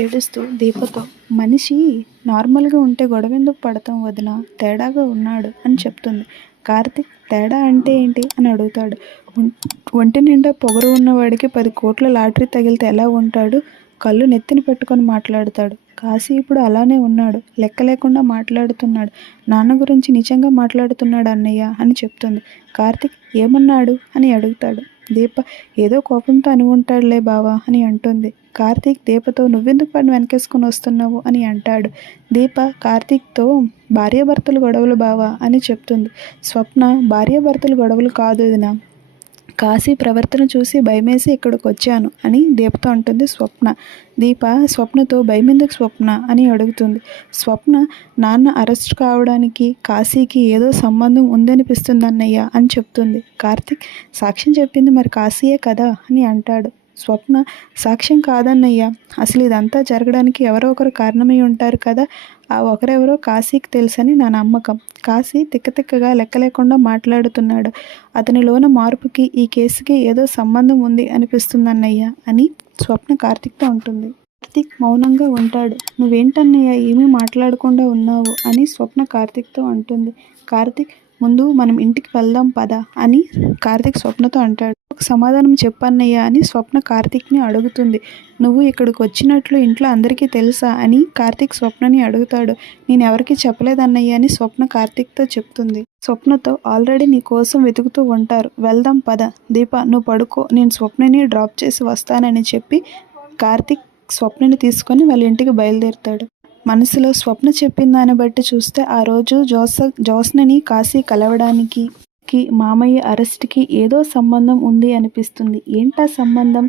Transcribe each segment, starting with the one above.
ఏడుస్తూ దీపతో, మనిషి నార్మల్గా ఉంటే గొడవెందుకు పడతాం వదిన, తేడాగా ఉన్నాడు అని చెప్తుంది. కార్తీక్ తేడా అంటే ఏంటి అని అడుగుతాడు. ఒంటి నిండా పొగరు ఉన్నవాడికి 10 కోట్ల లాటరీ తగిలితే ఎలా ఉంటాడు? కళ్ళు నెత్తిన పెట్టుకొని మాట్లాడతాడు. కాశీ ఇప్పుడు అలానే ఉన్నాడు, లెక్క లేకుండా మాట్లాడుతున్నాడు. నాన్న గురించి నిజంగా మాట్లాడుతున్నాడు అన్నయ్య అని చెప్తుంది. కార్తీక్ ఏమన్నాడు అని అడుగుతాడు. దీప ఏదో కోపంతో అని ఉంటాడులే బావా అని అంటుంది. కార్తీక్ దీపతో నువ్వెందుకు వాడిని వెనకేసుకొని వస్తున్నావు అని అంటాడు. దీప కార్తీక్తో భార్యాభర్తలు గొడవలు బావా అని చెప్తుంది. స్వప్న భార్యాభర్తలు గొడవలు కాదు వదినా, కాశీ ప్రవర్తన చూసి భయమేసి ఇక్కడికి వచ్చాను అని దీపతో అంటుంది స్వప్న. దీప స్వప్నతో భయమెందుకు స్వప్న అని అడుగుతుంది. స్వప్న నాన్న అరెస్ట్ కావడానికి కాశీకి ఏదో సంబంధం ఉందనిపిస్తుంది అన్నయ్య అని చెప్తుంది. కార్తీక్ సాక్ష్యం చెప్పింది మరి కాశీయే కదా అని అంటాడు. స్వప్న సాక్ష్యం కాదన్నయ్య, అసలు ఇదంతా జరగడానికి ఎవరో ఒకరు కారణమై ఉంటారు కదా, ఆ ఒకరెవరో కాశీకి తెలుసని నా నమ్మకం. కాశీ తిక్కతిక్కగా లెక్క లేకుండా మాట్లాడుతున్నాడు. అతనిలోన మార్పుకి ఈ కేసుకి ఏదో సంబంధం ఉంది అనిపిస్తుంది అన్నయ్య అని స్వప్న కార్తీక్తో ఉంటుంది. కార్తీక్ మౌనంగా ఉంటాడు. నువ్వేంటన్నయ్య ఏమీ మాట్లాడకుండా ఉన్నావు అని స్వప్న కార్తీక్తో అంటుంది. కార్తీక్ ముందు మనం ఇంటికి వెళ్దాం పద అని కార్తీక్ స్వప్నతో అంటాడు. ఒక సమాధానం చెప్పన్నయ్య అని స్వప్న కార్తీక్ని అడుగుతుంది. నువ్వు ఇక్కడికి వచ్చినట్లు ఇంట్లో అందరికీ తెలుసా అని కార్తీక్ స్వప్నని అడుగుతాడు. నేను ఎవరికి చెప్పలేదన్నయ్య అని స్వప్న కార్తీక్తో చెప్తుంది. స్వప్నతో ఆల్రెడీ నీ కోసం వెతుకుతూ ఉంటారు, వెళ్దాం పద. దీప నువ్వు పడుకో, నేను స్వప్నని డ్రాప్ చేసి వస్తానని చెప్పి కార్తీక్ స్వప్నని తీసుకొని వాళ్ళ ఇంటికి బయలుదేరుతాడు. మనసులో స్వప్న చెప్పిన దాన్ని బట్టి చూస్తే ఆ రోజు జ్యోత్స్నని కాశీ కలవడానికి మామయ్య అరెస్ట్కి ఏదో సంబంధం ఉంది అనిపిస్తుంది. ఏంటా సంబంధం?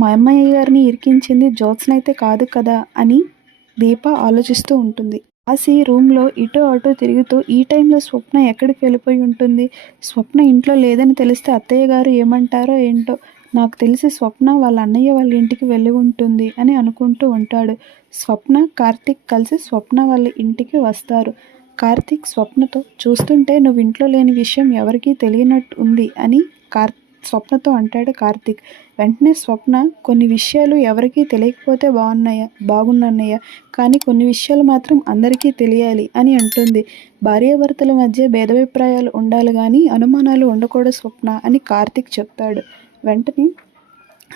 మా అమ్మయ్య గారిని ఇరికించింది జ్యోత్స్న అయితే కాదు కదా అని దీప ఆలోచిస్తూ ఉంటుంది. కాశీ రూమ్లో ఇటో అటో తిరుగుతూ ఈ టైంలో స్వప్న ఎక్కడికి వెళ్ళిపోయి ఉంటుంది? స్వప్న ఇంట్లో లేదని తెలిస్తే అత్తయ్య గారు ఏమంటారో ఏంటో. నాకు తెలిసి స్వప్న వాళ్ళ అన్నయ్య వాళ్ళ ఇంటికి వెళ్ళి ఉంటుంది అని అనుకుంటూ ఉంటాడు. స్వప్న కార్తీక్ కలిసి స్వప్న వాళ్ళ ఇంటికి వస్తారు. కార్తీక్ స్వప్నతో చూస్తుంటే నువ్వు ఇంట్లో లేని విషయం ఎవరికీ తెలియనట్టు ఉంది అని స్వప్నతో అంటాడు కార్తీక్. వెంటనే స్వప్న కొన్ని విషయాలు ఎవరికీ తెలియకపోతే బాగున్నయ్య, కానీ కొన్ని విషయాలు మాత్రం అందరికీ తెలియాలి అని అంటుంది. భార్యాభర్తల మధ్య భేదాభిప్రాయాలు ఉండాలి కానీ అనుమానాలు ఉండకూడదు స్వప్న అని కార్తీక్ చెప్తాడు. వెంటనే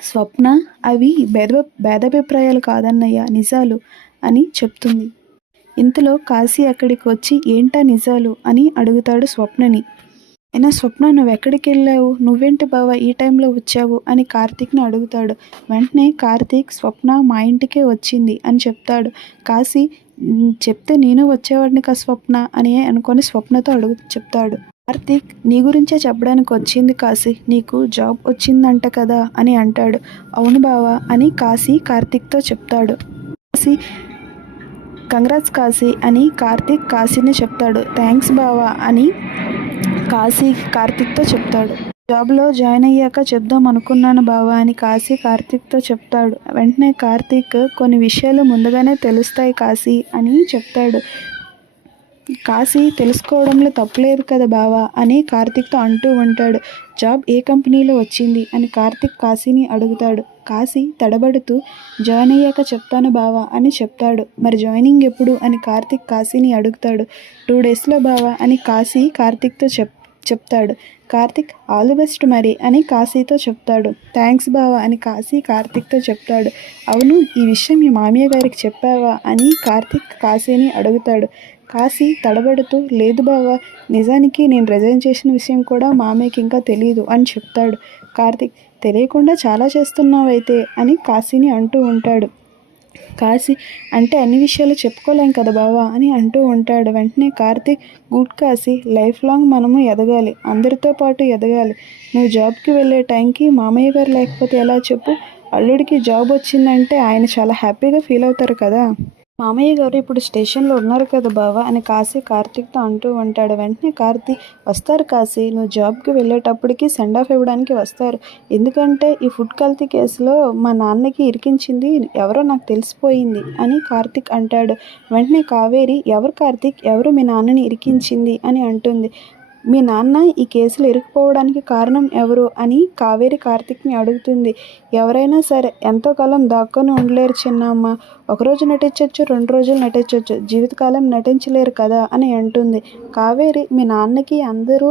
స్వప్న అవి భేదాభిప్రాయాలు కాదన్నయ్య, నిజాలు అని చెప్తుంది. ఇంతలో కాశీ అక్కడికి వచ్చి ఏంటా నిజాలు అని అడుగుతాడు స్వప్నని. అయినా స్వప్న నువ్వెక్కడికి వెళ్ళావు, నువ్వేంటి బావా ఈ టైంలో వచ్చావు అని కార్తీక్ని అడుగుతాడు. వెంటనే కార్తీక్ స్వప్న మా ఇంటికే వచ్చింది అని చెప్తాడు. కాశీ చెప్తే నేను వచ్చేవాడిని కదా స్వప్న అని అనుకొని స్వప్నతో చెప్తాడు. కార్తీక్ నీ గురించే చెప్పడానికి వచ్చింది కాశీ, నీకు జాబ్ వచ్చిందంట కదా అని అంటాడు. అవును బావా అని కాశీ కార్తీక్తో చెప్తాడు. కాశీ కంగ్రాట్స్ కాశీ అని కార్తీక్ కాశీని చెప్తాడు. థ్యాంక్స్ బావా అని కాశీ కార్తీక్తో చెప్తాడు. జాబ్లో జాయిన్ అయ్యాక చెప్దాం అనుకున్నాను బావా అని కాశీ కార్తీక్తో చెప్తాడు. వెంటనే కార్తీక్ కొన్ని విషయాలు ముందుగానే తెలుస్తాయి కాశీ అని చెప్తాడు. కాశీ తెలుసుకోవడంలో తప్పులేదు కదా బావా అని కార్తీక్తో అంటూ ఉంటాడు. జాబ్ ఏ కంపెనీలో వచ్చింది అని కార్తీక్ కాశీని అడుగుతాడు. కాశీ తడబడుతూ జాయిన్ అయ్యాక చెప్తాను బావా అని చెప్తాడు. మరి జాయినింగ్ ఎప్పుడు అని కార్తీక్ కాశీని అడుగుతాడు. 2 డేస్లో బావా అని కాశీ కార్తీక్తో చెప్తాడు. కార్తీక్ ఆల్ ది బెస్ట్ మరి అని కాశీతో చెప్తాడు. థ్యాంక్స్ బావా అని కాశీ కార్తీక్తో చెప్తాడు. అవును ఈ విషయం మీ మామయ్య గారికి చెప్పావా అని కార్తీక్ కాశీని అడుగుతాడు. కాశీ తడబడుతూ లేదు బావా, నిజానికి నేను రిజైన్ చేసిన విషయం కూడా మామయ్యకి ఇంకా తెలియదు అని చెప్తాడు. కార్తీక్ తెలియకుండా చాలా చేస్తున్నావైతే అని కాశీని అంటూ ఉంటాడు. కాశీ అంటే అన్ని విషయాలు చెప్పుకోలేం కదా బావా అని అంటూ ఉంటాడు. వెంటనే Karthik good Kashi, life long మనము ఎదగాలి, అందరితో పాటు ఎదగాలి. నువ్వు జాబ్కి వెళ్ళే టైంకి మామయ్య గారు లేకపోతే ఎలా చెప్పు? అల్లుడికి జాబ్ వచ్చిందంటే ఆయన చాలా హ్యాపీగా ఫీల్ అవుతారు కదా. మామయ్య గారు ఇప్పుడు స్టేషన్లో ఉన్నారు కదా బావా అని కాశీ కార్తీక్తో అంటూ ఉంటాడు. వెంటనే కార్తీక్ వస్తారు కాశీ, నువ్వు జాబ్కి వెళ్ళేటప్పటికి సెండ్ ఆఫ్ ఇవ్వడానికి వస్తారు. ఎందుకంటే ఈ ఫుడ్ కల్తీ కేసులో మా నాన్నకి ఇరికించింది ఎవరో నాకు తెలిసిపోయింది అని కార్తీక్ అంటాడు. వెంటనే కావేరి ఎవరు కార్తీక్, ఎవరు మీ నాన్నని ఇరికించింది అని అంటుంది. మీ నాన్న ఈ కేసులో ఇరుక్కుపోవడానికి కారణం ఎవరు అని కావేరి కార్తిక్ని అడుగుతుంది. ఎవరైనా సరే ఎంతో కాలం దాక్కొని ఉండలేరు చిన్నమ్మ. ఒకరోజు నటించవచ్చు, 2 రోజులు నటించవచ్చు, జీవితకాలం నటించలేరు కదా అని అంటుంది. కావేరి మీ నాన్నకి అందరూ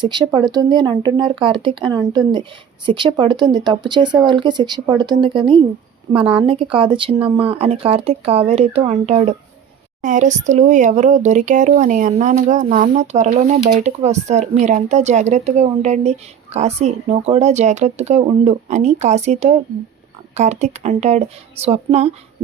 శిక్ష పడుతుంది అని అంటున్నారు కార్తిక్ అని అంటుంది. శిక్ష పడుతుంది, తప్పు చేసే వాళ్ళకి శిక్ష పడుతుంది కానీ మా నాన్నకి కాదు చిన్నమ్మ అని కార్తిక్ కావేరితో అంటాడు. నేరస్తులు ఎవరో దొరికారు అని అన్నానుగా, నాన్న త్వరలోనే బయటకు వస్తారు, మీరంతా జాగ్రత్తగా ఉండండి. కాశీ నువ్వు కూడా జాగ్రత్తగా ఉండు అని కాశీతో కార్తిక్ అంటాడు. స్వప్న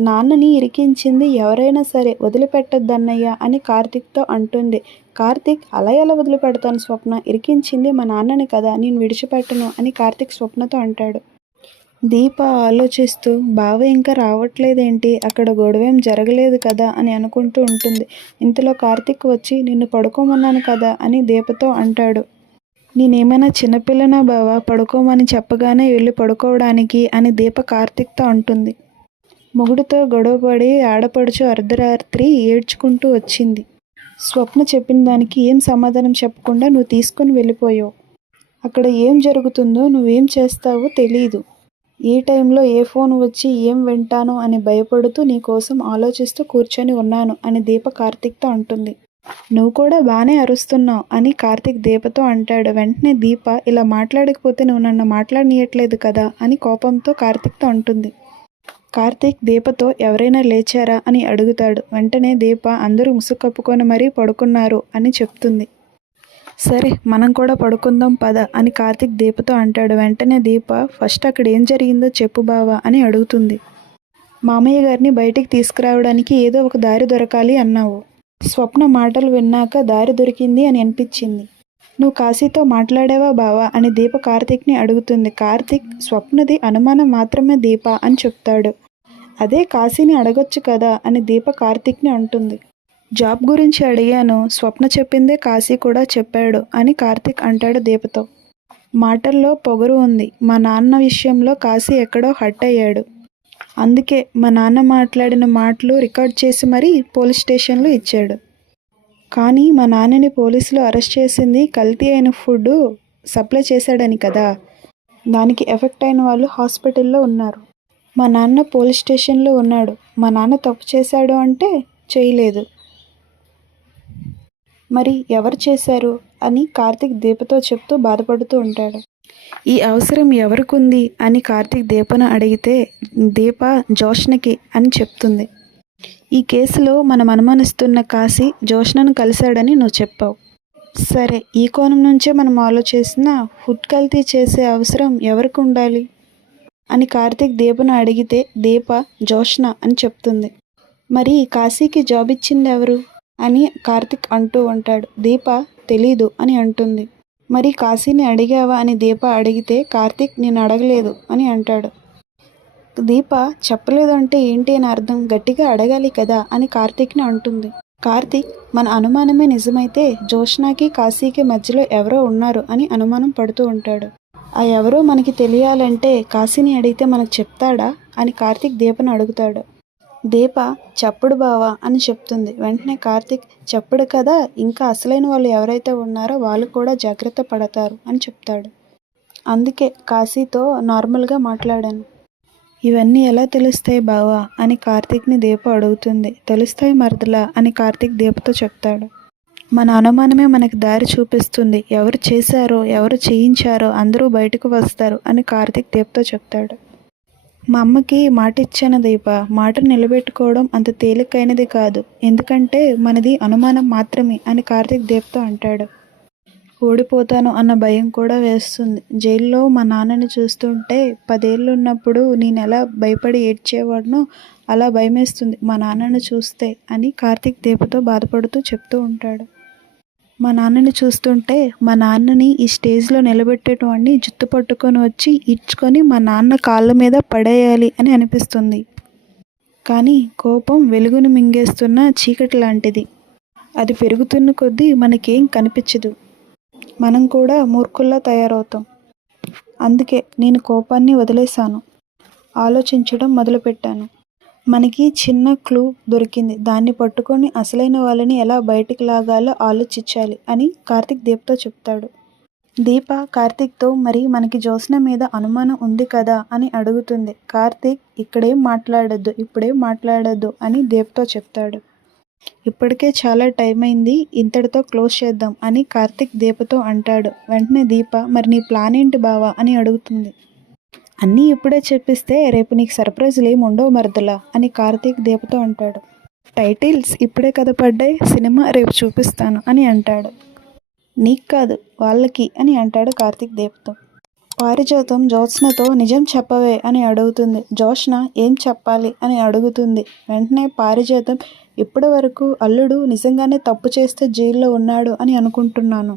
నాన్నని ఇరికించింది ఎవరైనా సరే వదిలిపెట్టద్దన్నయ్య అని కార్తిక్తో అంటుంది. కార్తిక్ అలా ఎలా వదిలిపెడతాను స్వప్న, ఇరికించింది మా నాన్నని కదా, నేను విడిచిపెట్టను అని కార్తిక్ స్వప్నతో అంటాడు. దీప ఆలోచిస్తూ బావ ఇంకా రావట్లేదేంటి, అక్కడ గొడవేం జరగలేదు కదా అని అనుకుంటూ ఉంటుంది. ఇంతలో కార్తిక్ వచ్చి నిన్ను పడుకోమన్నాను కదా అని దీపతో అంటాడు. నేనేమైనా చిన్నపిల్లనా బావా, పడుకోమని చెప్పగానే వెళ్ళి పడుకోవడానికి అని దీప కార్తిక్తో అంటుంది. మొగుడితో గొడవపడి ఆడపడుచు అర్ధరాత్రి ఏడ్చుకుంటూ వచ్చింది. స్వప్న చెప్పిన దానికి ఏం సమాధానం చెప్పకుండా నువ్వు తీసుకుని వెళ్ళిపోయావు. అక్కడ ఏం జరుగుతుందో నువ్వేం చేస్తావో తెలీదు. ఏ టైంలో ఏ ఫోన్ వచ్చి ఏం వింటానో అని భయపడుతూ నీకోసం ఆలోచిస్తూ కూర్చొని ఉన్నాను అని దీప కార్తిక్తో అంటుంది. నువ్వు కూడా బాగానే అరుస్తున్నావు అని కార్తిక్ దీపతో అంటాడు. వెంటనే దీప ఇలా మాట్లాడకపోతే నువ్వు నన్ను మాట్లాడనీయట్లేదు కదా అని కోపంతో కార్తిక్తో అంటుంది. కార్తిక్ దీపతో ఎవరైనా లేచారా అని అడుగుతాడు. వెంటనే దీప అందరూ ముసుగు కప్పుకొని మరీ పడుకున్నారు అని చెప్తుంది. సరే మనం కూడా పడుకుందాం పద అని కార్తిక్ దీపతో అంటాడు. వెంటనే దీప ఫస్ట్ అక్కడ ఏం జరిగిందో చెప్పు బావా అని అడుగుతుంది. మామయ్య గారిని బయటికి తీసుకురావడానికి ఏదో ఒక దారి దొరకాలి అన్నావు. స్వప్న మాటలు విన్నాక దారి దొరికింది అని అనిపించింది. నువ్వు కాశీతో మాట్లాడావా బావా అని దీప కార్తిక్ని అడుగుతుంది. కార్తిక్ స్వప్నది అనుమానం మాత్రమే దీప అని చెప్తాడు. అదే కాశీని అడగొచ్చు కదా అని దీప కార్తిక్ని అంటుంది. జాబ్ గురించి అడిగాను, స్వప్న చెప్పిందే కాశీ కూడా చెప్పాడు అని కార్తిక్ అంటాడు దీపతో. మాటల్లో పొగరు ఉంది. మా నాన్న విషయంలో కాశీ ఎక్కడో హర్ట్ అయ్యాడు. అందుకే మా నాన్న మాట్లాడిన మాటలు రికార్డ్ చేసి మరీ పోలీస్ స్టేషన్లో ఇచ్చాడు. కానీ మా నాన్నని పోలీసులు అరెస్ట్ చేసింది కల్తీ అయిన ఫుడ్ సప్లై చేశాడని కదా. దానికి ఎఫెక్ట్ అయిన వాళ్ళు హాస్పిటల్లో ఉన్నారు. మా నాన్న పోలీస్ స్టేషన్లో ఉన్నాడు. మా నాన్న తప్పు చేశాడు అంటే చేయలేదు. మరి ఎవరు చేశారు అని కార్తిక్ దీపతో చెప్తూ బాధపడుతూ ఉంటాడు. ఈ అవసరం ఎవరికుంది అని కార్తిక్ దీపను అడిగితే దీప జోష్నకి అని చెప్తుంది. ఈ కేసులో మనం అనుమానిస్తున్న కాశీ జోష్నను కలిశాడని నువ్వు చెప్పావు. సరే, ఈ కోణం నుంచే మనం ఆలోచిస్తున్న ఫుడ్ కల్తీ చేసే అవసరం ఎవరికి ఉండాలి అని కార్తిక్ దీపను అడిగితే దీప జోష్న అని చెప్తుంది. మరి కాశీకి జాబ్ ఇచ్చింది ఎవరు అని కార్తిక్ అంటూ ఉంటాడు. దీప తెలీదు అని అంటుంది. మరి కాశీని అడిగావా అని దీప అడిగితే కార్తిక్ నేను అడగలేదు అని అంటాడు. దీప చెప్పలేదు అంటే ఏంటి అని అర్థం, గట్టిగా అడగాలి కదా అని కార్తిక్ని అంటుంది. కార్తిక్ మన అనుమానమే నిజమైతే జోష్నాకి కాశీకి మధ్యలో ఎవరో ఉన్నారు అని అనుమానం పడుతూ ఉంటాడు. ఆ ఎవరో మనకి తెలియాలంటే కాశీని అడిగితే మనకు చెప్తాడా అని కార్తిక్ దీపను అడుగుతాడు. దీప చెప్పడు బావా అని చెప్తుంది. వెంటనే కార్తిక్ చెప్పడు కదా, ఇంకా అసలైన వాళ్ళు ఎవరైతే ఉన్నారో వాళ్ళు కూడా జాగ్రత్త పడతారు అని చెప్తాడు. అందుకే కాశీతో నార్మల్గా మాట్లాడాను. ఇవన్నీ ఎలా తెలుస్తాయి బావా అని కార్తిక్ని దీప అడుగుతుంది. తెలుస్తాయి మరదలా అని కార్తిక్ దీపతో చెప్తాడు. మన అనుమానమే మనకి దారి చూపిస్తుంది. ఎవరు చేశారో ఎవరు చేయించారో అందరూ బయటకు వస్తారు అని కార్తిక్ దీపతో చెప్తాడు. మా అమ్మకి మాట ఇచ్చాను దీప, మాట నిలబెట్టుకోవడం అంత తేలికైనది కాదు, ఎందుకంటే మనది అనుమానం మాత్రమే అని కార్తిక్ దీపతో అంటాడు. ఓడిపోతాను అన్న భయం కూడా వేస్తుంది. జైల్లో మా నాన్నని చూస్తుంటే 10 ఏళ్ళు ఉన్నప్పుడు నేను ఎలా భయపడి ఏడ్చేవాడినో అలా భయమేస్తుంది మా నాన్నని చూస్తే అని కార్తిక్ దీపతో బాధపడుతూ చెప్తూ ఉంటాడు. మా నాన్నని చూస్తుంటే మా నాన్నని ఈ స్టేజ్లో నిలబెట్టేటువంటి జుత్తు పట్టుకొని వచ్చి ఇడ్చుకొని మా నాన్న కాళ్ళ మీద పడేయాలి అని అనిపిస్తుంది. కానీ కోపం వెలుగును మింగేస్తున్న చీకటి లాంటిది. అది పెరుగుతున్న కొద్దీ మనకేం కనిపించదు. మనం కూడా మూర్ఖుల్లా తయారవుతాం. అందుకే నేను కోపాన్ని వదిలేశాను, ఆలోచించడం మొదలుపెట్టాను. మనకి చిన్న క్లూ దొరికింది. దాన్ని పట్టుకొని అసలైన వాళ్ళని ఎలా బయటికి లాగాలో ఆలోచించాలి అని కార్తీక్ దీపతో చెప్తాడు. దీప కార్తీక్తో మరి మనకి జ్యోత్స్న మీద అనుమానం ఉంది కదా అని అడుగుతుంది. కార్తీక్ ఇప్పుడేం మాట్లాడొద్దు అని దీపతో చెప్తాడు. ఇప్పటికే చాలా టైం అయింది, ఇంతటితో క్లోజ్ చేద్దాం అని కార్తీక్ దీపతో అంటాడు. వెంటనే దీప మరి నీ ప్లాన్ ఏంటి బావా అని అడుగుతుంది. అన్నీ ఇప్పుడే చెప్పిస్తే రేపు నీకు సర్ప్రైజ్లు ఏమి ఉండవు మరదలా అని కార్తీక్ దీపతో అంటాడు. టైటిల్స్ ఇప్పుడే కదా పడ్డాయి, సినిమా రేపు చూపిస్తాను అని అంటాడు. నీకు కాదు వాళ్ళకి అని అంటాడు కార్తీక్ దీపతో. పారిజాతం జ్యోత్స్నతో నిజం చెప్పవే అని అడుగుతుంది. జ్యోత్స్న ఏం చెప్పాలి అని అడుగుతుంది. వెంటనే పారిజాతం ఇప్పటి వరకు అల్లుడు నిజంగానే తప్పు చేస్తే జైల్లో ఉన్నాడు అని అనుకుంటున్నాను,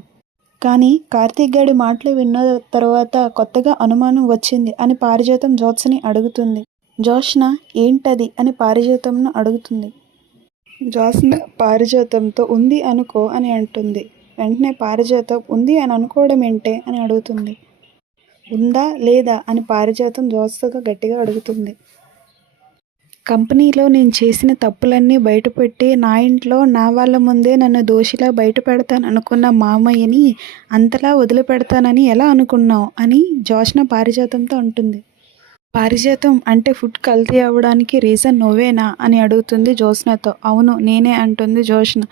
కానీ కార్తీక్ గాడి మాటలు విన్న తర్వాత కొత్తగా అనుమానం వచ్చింది అని పారిజాతం జ్యోత్స్నని అడుగుతుంది. జ్యోత్స్న ఏంటది అని పారిజాతంను అడుగుతుంది. జ్యోత్స్న పారిజాతంతో ఉంది అనుకో అని అంటుంది. వెంటనే పారిజాతం ఉంది అని అనుకోవడం ఏంటే అని అడుగుతుంది. ఉందా లేదా అని పారిజాతం జ్యోత్స్నతో గట్టిగా అడుగుతుంది. కంపెనీలో నేను చేసిన తప్పులన్నీ బయటపెట్టి నా ఇంట్లో నా వాళ్ళ ముందే నన్ను దోషిలా బయట పెడతాను అనుకున్న మామయ్యని అంతలా వదిలిపెడతానని ఎలా అనుకున్నావు అని జ్యోత్స్న పారిజాతంతో అంటుంది. పారిజాతం అంటే ఫుడ్ కల్తీ అవ్వడానికి రీజన్ నువ్వేనా అని అడుగుతుంది జ్యోత్స్నతో. అవును నేనే అంటుంది జ్యోత్స్న.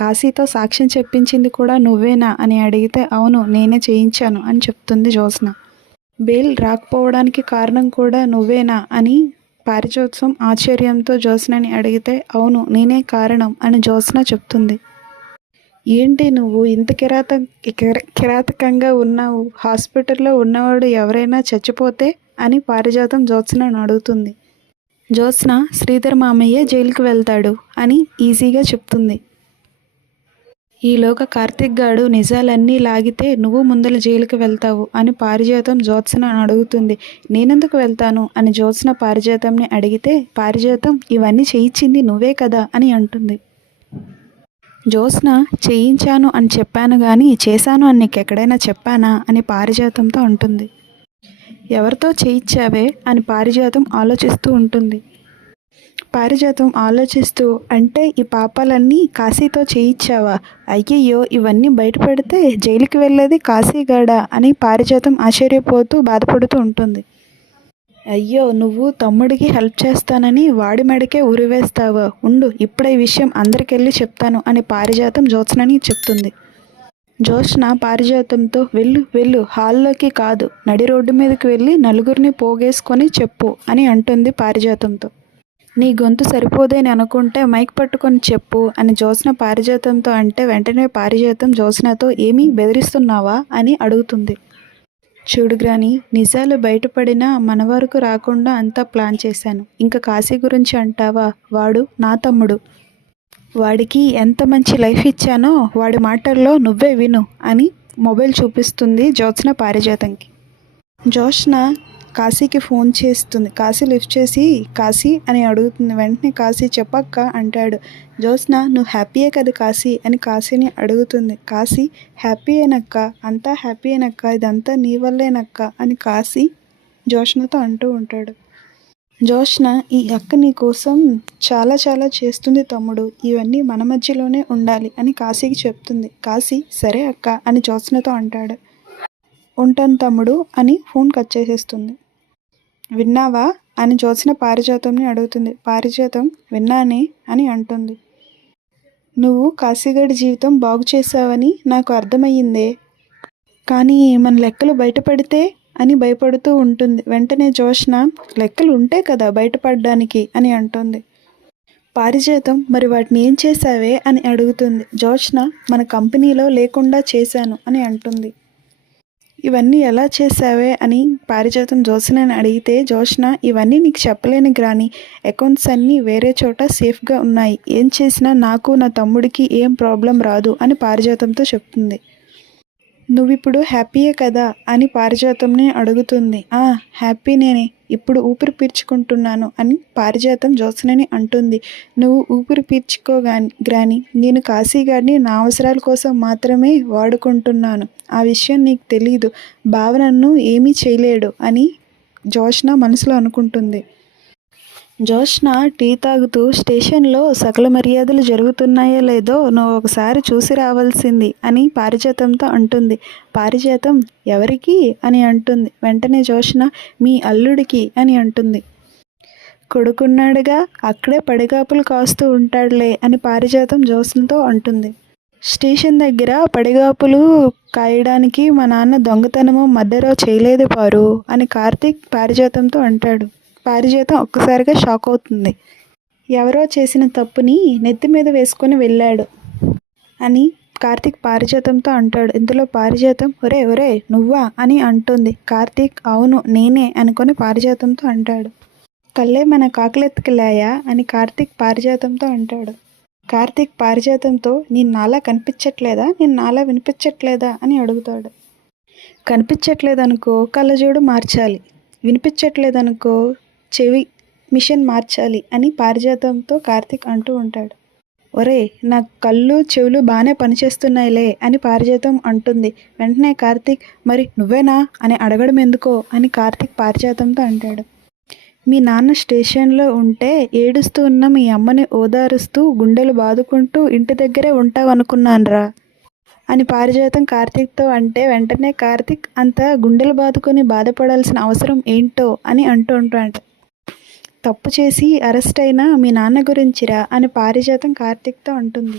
కాశీతో సాక్ష్యం చెప్పించింది కూడా నువ్వేనా అని అడిగితే అవును నేనే చేయించాను అని చెప్తుంది జ్యోత్స్న. బెయిల్ రాకపోవడానికి కారణం కూడా నువ్వేనా అని పారిజాతం ఆశ్చర్యంతో జ్యోత్స్నని అడిగితే అవును నేనే కారణం అని జ్యోత్స్న చెప్తుంది. ఏంటి నువ్వు ఇంత కిరాతకంగా ఉన్నావు, హాస్పిటల్లో ఉన్నవాడు ఎవరైనా చచ్చిపోతే అని పారిజాతం జ్యోత్స్నను అడుగుతుంది. జ్యోత్స్న శ్రీధర్ మామయ్య జైలుకి వెళ్తాడు అని ఈజీగా చెప్తుంది. ఈలోగా కార్తీక్ గాడు నిజాలన్నీ లాగితే నువ్వు ముందల జైలుకి వెళ్తావు అని పారిజాతం జ్యోత్స్న అడుగుతుంది. నేనెందుకు వెళ్తాను అని జ్యోత్స్న పారిజాతంని అడిగితే పారిజాతం ఇవన్నీ చేయించింది నువ్వే కదా అని అంటుంది. జ్యోత్స్న చేయించాను అని చెప్పాను కానీ చేశాను అని నీకు ఎక్కడైనా చెప్పానా అని పారిజాతంతో అంటుంది. ఎవరితో చేయించావే అని పారిజాతం ఆలోచిస్తూ ఉంటుంది. పారిజాతం ఆలోచిస్తూ అంటే ఈ పాపాలన్నీ కాశీతో చేయించావా, అయ్యయ్యో ఇవన్నీ బయటపెడితే జైలుకి వెళ్ళేది కాశీగాడా అని పారిజాతం ఆశ్చర్యపోతూ బాధపడుతూ ఉంటుంది. అయ్యో నువ్వు తమ్ముడికి హెల్ప్ చేస్తానని వాడి మెడకే ఉరివేస్తావా, ఉండు ఇప్పుడే ఈ విషయం అందరికెళ్ళి చెప్తాను అని పారిజాతం జ్యోత్స్నని చెప్తుంది. జ్యోత్స్న పారిజాతంతో వెళ్ళు హాల్లోకి కాదు నడి రోడ్డు మీదకి వెళ్ళి నలుగురిని పోగేసుకొని చెప్పు అని అంటుంది పారిజాతంతో. నీ గొంతు సరిపోదేని అనుకుంటే మైక్ పట్టుకొని చెప్పు అని జ్యోత్స్న పారిజాతంతో అంటే వెంటనే పారిజాతం జ్యోత్స్నతో ఏమీ బెదిరిస్తున్నావా అని అడుగుతుంది. చూడు గ్రాని, నిజాలు బయటపడినా మన వరకు రాకుండా అంతా ప్లాన్ చేశాను. ఇంకా కాశీ గురించి అంటావా, వాడు నా తమ్ముడు, వాడికి ఎంత మంచి లైఫ్ ఇచ్చానో వాడి మాటల్లో నువ్వే విను అని మొబైల్ చూపిస్తుంది జ్యోత్స్న పారిజాతంకి. జ్యోత్స్న కాశీకి ఫోన్ చేస్తుంది. కాశీ లిఫ్ట్ చేసి కాశీ అని అడుగుతుంది. వెంటనే కాశీ చెప్పక్క అంటాడు. జ్యోత్స్న నువ్వు హ్యాపీయే కదా కాశీ అని కాశీని అడుగుతుంది. కాశీ హ్యాపీయేనక్క, అంతా హ్యాపీయేనక్క, ఇదంతా నీ వల్లేనక్క అని కాశీ జ్యోత్స్నతో అంటూ ఉంటాడు. జ్యోత్స్న ఈ అక్క నీ కోసం చాలా చాలా చేస్తుంది తమ్ముడు, ఇవన్నీ మన మధ్యలోనే ఉండాలి అని కాశీకి చెప్తుంది. కాశీ సరే అక్క అని జ్యోత్స్నతో అంటాడు. ఉంటాను తమ్ముడు అని ఫోన్ కట్ చేసేస్తుంది. విన్నావా అని జ్యోత్స్న పారిజాతంని అడుగుతుంది. పారిజాతం విన్నానే అని అంటుంది. నువ్వు కాశీగడి జీవితం బాగు చేశావని నాకు అర్థమయ్యిందే, కానీ మన లెక్కలు బయటపడితే అని భయపడుతూ ఉంటుంది. వెంటనే జ్యోత్స్న లెక్కలు ఉంటే కదా బయటపడడానికి అని అంటుంది. పారిజాతం మరి వాటిని ఏం చేశావే అని అడుగుతుంది. జ్యోత్స్న మన కంపెనీలో లేకుండా చేశాను అని అంటుంది. ఇవన్నీ ఎలా చేశావే అని పారిజాతం జ్యోత్స్నని అడిగితే జ్యోత్స్న ఇవన్నీ నీకు చెప్పలేని గ్రాని, అకౌంట్స్ అన్నీ వేరే చోట సేఫ్గా ఉన్నాయి, ఏం చేసినా నాకు నా తమ్ముడికి ఏం ప్రాబ్లం రాదు అని పారిజాతంతో చెప్తుంది. నువ్విప్పుడు హ్యాపీయే కదా అని పారిజాతంని అడుగుతుంది. హ్యాపీనేనే, ఇప్పుడు ఊపిరి పీల్చుకుంటున్నాను అని పారిజాతం జ్యోత్స్నని అంటుంది. నువ్వు ఊపిరి గ్రాని, నేను కాశీగాడిని నా అవసరాల కోసం మాత్రమే వాడుకుంటున్నాను, ఆ విషయం నీకు తెలీదు, బావ నన్ను ఏమీ చేయలేడు అని జ్యోత్స్న మనసులో అనుకుంటుంది. జోష్న టీ తాగుతూ స్టేషన్లో సకల మర్యాదలు జరుగుతున్నాయో లేదో నువ్వు ఒకసారి చూసి రావాల్సింది అని పారిజాతంతో అంటుంది. పారిజాతం ఎవరికి అని అంటుంది. వెంటనే జోష్న మీ అల్లుడికి అని అంటుంది. కొడుకున్నాడుగా, అక్కడే పడిగాపులు కాస్తూ ఉంటాడులే అని పారిజాతం జోష్నతో అంటుంది. స్టేషన్ దగ్గర పడిగాపులు కాయడానికి మా నాన్న దొంగతనమో మర్డరో చేయలేదు పారు అని కార్తీక్ పారిజాతంతో అంటాడు. పారిజాతం ఒక్కసారిగా షాక్ అవుతుంది. ఎవరో చేసిన తప్పుని నెత్తి మీద వేసుకొని వెళ్ళాడు అని కార్తీక్ పారిజాతంతో అంటాడు. ఇందులో పారిజాతం ఒరే ఒరే నువ్వా అని అంటుంది. కార్తీక్ అవును నేనే అనుకొని పారిజాతంతో అంటాడు. కళ్ళే మన కాకులెత్తుకెళ్ళాయా అని కార్తీక్ పారిజాతంతో అంటాడు. కార్తీక్ పారిజాతంతో నేను నాలా కనిపించట్లేదా, నేను నాలా వినిపించట్లేదా అని అడుగుతాడు. కనిపించట్లేదనుకో కళ్ళజోడు మార్చాలి, వినిపించట్లేదనుకో చెవి మిషన్ మార్చాలి అని పారిజాతంతో కార్తీక్ అంటూ ఉంటాడు. ఒరే నా కళ్ళు చెవులు బాగానే పనిచేస్తున్నాయిలే అని పారిజాతం అంటుంది. వెంటనే కార్తీక్ మరి నువ్వేనా అని అడగడం ఎందుకో అని కార్తీక్ పారిజాతంతో అంటాడు. మీ నాన్న స్టేషన్లో ఉంటే ఏడుస్తూ ఉన్న మీ అమ్మని ఓదారుస్తూ గుండెలు బాదుకుంటూ ఇంటి దగ్గరే ఉంటావనుకున్నాన్రా అని పారిజాతం కార్తీక్తో అంటే వెంటనే కార్తీక్ అంత గుండెలు బాదుకొని బాధపడాల్సిన అవసరం ఏంటో అని అంటూ ఉంటాడు. తప్పు చేసి అరెస్ట్ అయిన మీ నాన్న గురించిరా అని పారిజాతం కార్తీక్తో అంటుంది.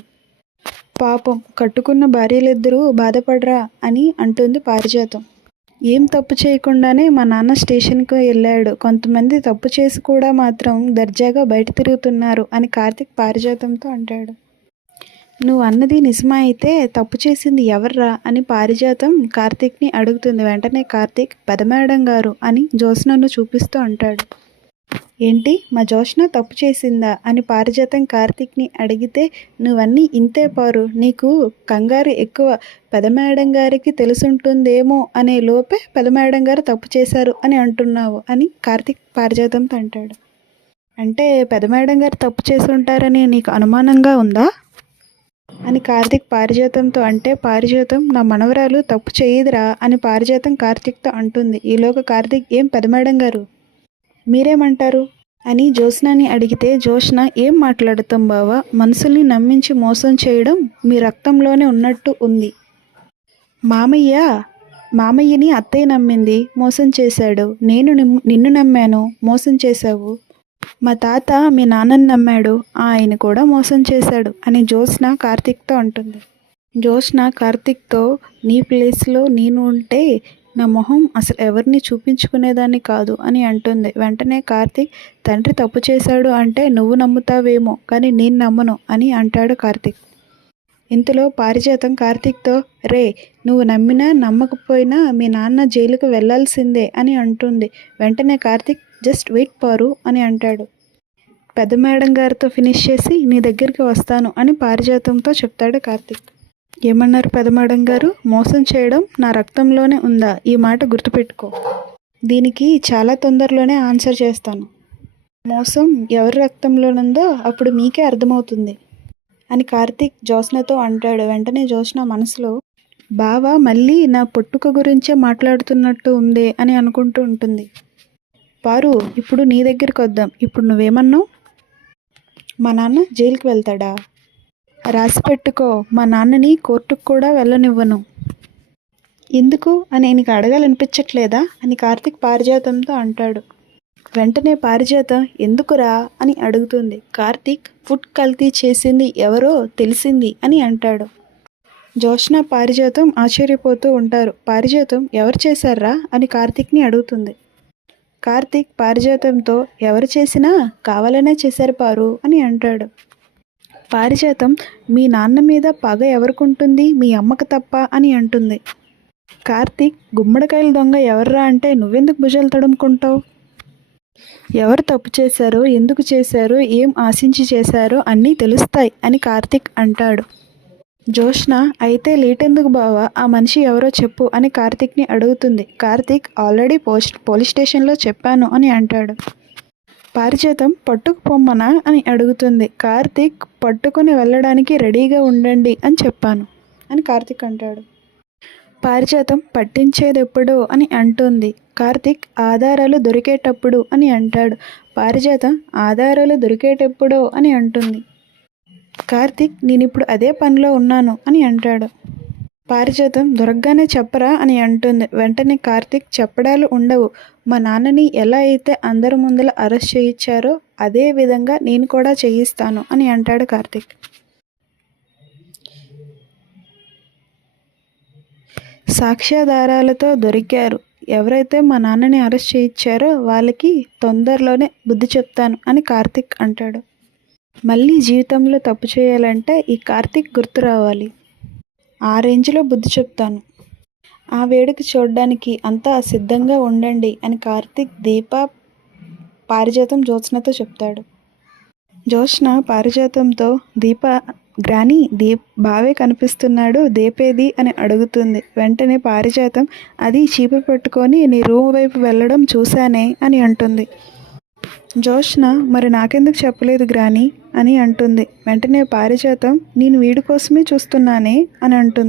పాపం కట్టుకున్న భార్యలిద్దరూ బాధపడరా అని అంటుంది పారిజాతం. ఏం తప్పు చేయకుండానే మా నాన్న స్టేషన్కి వెళ్ళాడు, కొంతమంది తప్పు చేసి కూడా మాత్రం దర్జాగా బయట తిరుగుతున్నారు అని కార్తీక్ పారిజాతంతో అంటాడు. నువ్వు అన్నది నిజమా అయితే తప్పు చేసింది ఎవర్రా అని పారిజాతం కార్తీక్ని అడుగుతుంది. వెంటనే కార్తీక్ పెదమేడం గారు అని జోష్నను చూపిస్తూ అంటాడు. ఏంటి మా జోష్న తప్పు చేసిందా అని పారిజాతం కార్తీక్ని అడిగితే నువ్వన్నీ ఇంతే పారు, నీకు కంగారు ఎక్కువ, పెదమేడం గారికి తెలుసుంటుందేమో అనే లోపే పెదమేడం గారు తప్పు చేశారు అని అంటున్నావు అని కార్తీక్ పారిజాతంతో అంటాడు. అంటే పెదమేడం గారు తప్పు చేసి ఉంటారని నీకు అనుమానంగా ఉందా అని కార్తీక్ పారిజాతంతో అంటే పారిజాతం నా మనవరాలు తప్పు చేయదురా అని పారిజాతం కార్తీక్తో అంటుంది. ఈలోగా కార్తీక్ ఏం పెదమేడం గారు మీరేమంటారు అని జోష్నాని అడిగితే జోష్న ఏం మాట్లాడతాం బావా, మనుషుల్ని నమ్మించి మోసం చేయడం మీ రక్తంలోనే ఉన్నట్టు ఉంది. మామయ్యని అత్తయ్య నమ్మింది, మోసం చేశాడు. నేను నిన్ను నమ్మాను, మోసం చేశావు. మా తాత మీ నాన్నని నమ్మాడు, ఆయన కూడా మోసం చేశాడు అని జోష్న కార్తీక్తో అంటుంది. జోష్న కార్తీక్తో నీ ప్లేస్లో నేను ఉంటే నా మొహం అసలు ఎవరిని చూపించుకునేదాన్ని కాదు అని అంటుంది. వెంటనే కార్తీక్ తండ్రి తప్పు చేశాడు అంటే నువ్వు నమ్ముతావేమో కానీ నేను నమ్మను అని అంటాడు కార్తీక్. ఇంతలో పారిజాతం కార్తీక్తో రే నువ్వు నమ్మినా నమ్మకపోయినా మీ నాన్న జైలుకు వెళ్లాల్సిందే అని అంటుంది. వెంటనే కార్తీక్ జస్ట్ వెయిట్ పారు అని అంటాడు. పెద్ద మేడం గారితో ఫినిష్ చేసి నీ దగ్గరికి వస్తాను అని పారిజాతంతో చెప్తాడు కార్తీక్. ఏమన్నారు పెద్ద మేడం గారు, మోసం చేయడం నా రక్తంలోనే ఉందా, ఈ మాట గుర్తుపెట్టుకో. దీనికి చాలా తొందరలోనే ఆన్సర్ చేస్తాను. మోసం ఎవరి రక్తంలోనుందో అప్పుడు మీకే అర్థమవుతుంది అని కార్తీక్ జోష్నతో అంటాడు. వెంటనే జోష్న మనసులో బావ మళ్ళీ నా పుట్టుక గురించే మాట్లాడుతున్నట్టు ఉందే అని అనుకుంటూ ఉంటుంది. పారు ఇప్పుడు నీ దగ్గరికి వద్దాం. ఇప్పుడు నువ్వేమన్నావు, మా నాన్న జైలుకి వెళ్తాడా, రాసి పెట్టుకో, మా నాన్నని కోర్టుకు కూడా వెళ్ళనివ్వను. ఎందుకు అని నీకు అడగాలనిపించట్లేదా అని కార్తీక్ పారిజాతంతో అంటాడు. వెంటనే పారిజాతం ఎందుకురా అని అడుగుతుంది. కార్తీక్ ఫుడ్ కల్తీ చేసింది ఎవరో తెలిసింది అని అంటాడు. జోష్న పారిజాతం ఆశ్చర్యపోతూ ఉంటారు. పారిజాతం ఎవరు చేశారా అని కార్తీక్ని అడుగుతుంది. కార్తీక్ పారిజాతంతో ఎవరు చేసినా కావాలనే చేశారు పారు అని అంటాడు. పారిజాతం మీ నాన్న మీద పగ ఎవరికుంటుంది, మీ అమ్మకు తప్ప అని అంటుంది. కార్తీక్ గుమ్మడికాయల దొంగ ఎవర్రా అంటే నువ్వెందుకు భుజాలు తడుముకుంటావు, ఎవరు తప్పు చేశారో ఎందుకు చేశారో ఏం ఆశించి చేశారో అన్నీ తెలుస్తాయి అని కార్తీక్ అంటాడు. జోష్న అయితే లేటెందుకు బావా, ఆ మనిషి ఎవరో చెప్పు అని కార్తీక్ని అడుగుతుంది. కార్తీక్ ఆల్రెడీ పోలీస్ స్టేషన్లో చెప్పాను అని అంటాడు. పారిజాతం పట్టుకు పొమ్మనా అని అడుగుతుంది. కార్తీక్ పట్టుకొని వెళ్ళడానికి రెడీగా ఉండండి అని చెప్పాను అని కార్తీక్ అంటాడు. పారిజాతం పట్టించేదెప్పుడో అని అంటుంది. కార్తీక్ ఆధారాలు దొరికేటప్పుడు అని అంటాడు. పారిజాతం ఆధారాలు దొరికేటప్పుడో అని అంటుంది. కార్తీక్ నేనిప్పుడు అదే పనిలో ఉన్నాను అని అంటాడు. పారిజాతం దొరకగానే చెప్పరా అని అంటుంది. వెంటనే కార్తీక్ చెప్పడాలు ఉండవు. మా నాన్నని ఎలా అయితే అందరి ముందల అరెస్ట్ చేయించారో అదే విధంగా నేను కూడా చేయిస్తాను అని అంటాడు కార్తీక్. సాక్ష్యాధారాలతో దొరికారు. ఎవరైతే మా నాన్నని అరెస్ట్ చేయించారో వాళ్ళకి తొందరలోనే బుద్ధి చెప్తాను అని కార్తీక్ అంటాడు. మళ్ళీ జీవితంలో తప్పు చేయాలంటే ఈ కార్తీక్ గుర్తు రావాలి. ఆ రేంజ్లో బుద్ధి చెప్తాను. ఆ వేడుక చూడడానికి అంతా సిద్ధంగా ఉండండి అని కార్తీక్, దీప, పారిజాతం జ్యోత్స్నతో చెప్తాడు. జ్యోత్స్న పారిజాతంతో దీప గ్రాని బావే కనిపిస్తున్నాడు, దీపేది అని అడుగుతుంది. వెంటనే పారిజాతం అది చీపురు పట్టుకొని నీ రూమ్ వైపు వెళ్ళడం చూశానే అని అంటుంది. జ్యోత్స్న మరి నాకెందుకు చెప్పలేదు గ్రాని అని అంటుంది. వెంటనే పారిజాతం నేను వీడి కోసమే చూస్తున్నానే అని అంటుంది.